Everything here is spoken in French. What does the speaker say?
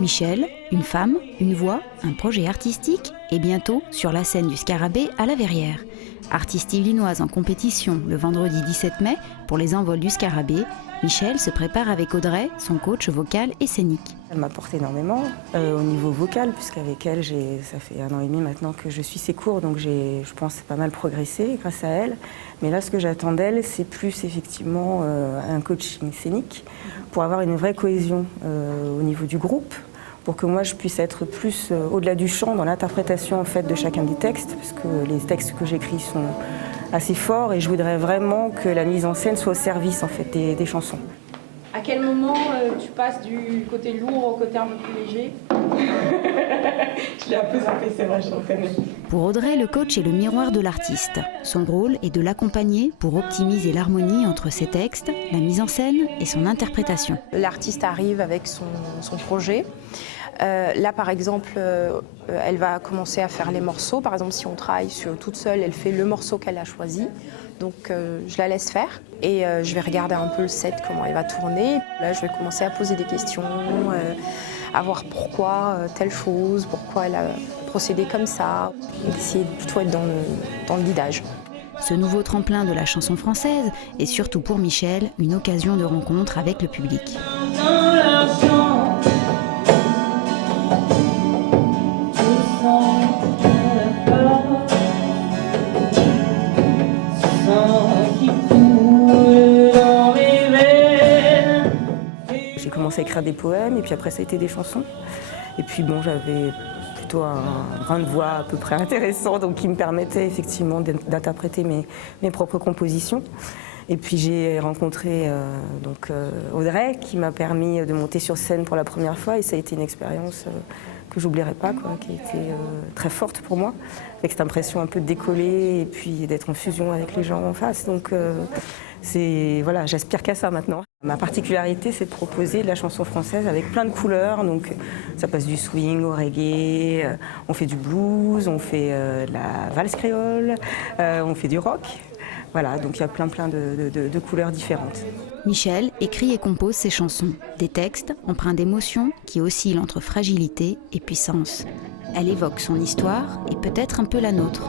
Michel, une femme, une voix, un projet artistique et bientôt sur la scène du Scarabée à la Verrière. Artiste yvelinoise en compétition le vendredi 17 mai pour les envols du Scarabée, Michel se prépare avec Audrey, son coach vocal et scénique. Elle m'apporte énormément au niveau vocal, puisqu'avec elle, ça fait 1 an et demi maintenant que je suis ses cours, donc je pense pas mal progressé grâce à elle. Mais là, ce que j'attends d'elle, c'est plus effectivement un coaching scénique pour avoir une vraie cohésion au niveau du groupe, pour que moi je puisse être plus au-delà du chant, dans l'interprétation en fait de chacun des textes, parce que les textes que j'écris sont assez forts et je voudrais vraiment que la mise en scène soit au service en fait des chansons. À quel moment tu passes du côté lourd au côté un peu plus léger? Je l'ai un peu zappé, c'est vrai, je reconnais. Pour Audrey, le coach est le miroir de l'artiste. Son rôle est de l'accompagner pour optimiser l'harmonie entre ses textes, la mise en scène et son interprétation. L'artiste arrive avec son projet. Là, par exemple, elle va commencer à faire les morceaux. Par exemple, si on travaille toute seule, elle fait le morceau qu'elle a choisi. Donc, je la laisse faire et je vais regarder un peu le set, comment elle va tourner. Là, je vais commencer à poser des questions, à voir pourquoi telle chose, pourquoi elle a procédé comme ça. Essayer de plutôt être dans le guidage. Ce nouveau tremplin de la chanson française est surtout pour Michel une occasion de rencontre avec le public. J'ai commencé à écrire des poèmes et puis après ça a été des chansons. Et puis bon, j'avais plutôt un brin de voix à peu près intéressant, donc qui me permettait effectivement d'interpréter mes propres compositions. Et puis j'ai rencontré Audrey qui m'a permis de monter sur scène pour la première fois et ça a été une expérience que j'oublierai pas, qui a été très forte pour moi, avec cette impression un peu de décoller et puis d'être en fusion avec les gens en face. Donc voilà, j'aspire qu'à ça maintenant. Ma particularité, c'est de proposer de la chanson française avec plein de couleurs. Donc ça passe du swing au reggae, on fait du blues, on fait de la valse créole, on fait du rock. Voilà, donc il y a plein de couleurs différentes. Michel écrit et compose ses chansons, des textes empreints d'émotions qui oscillent entre fragilité et puissance. Elle évoque son histoire et peut-être un peu la nôtre.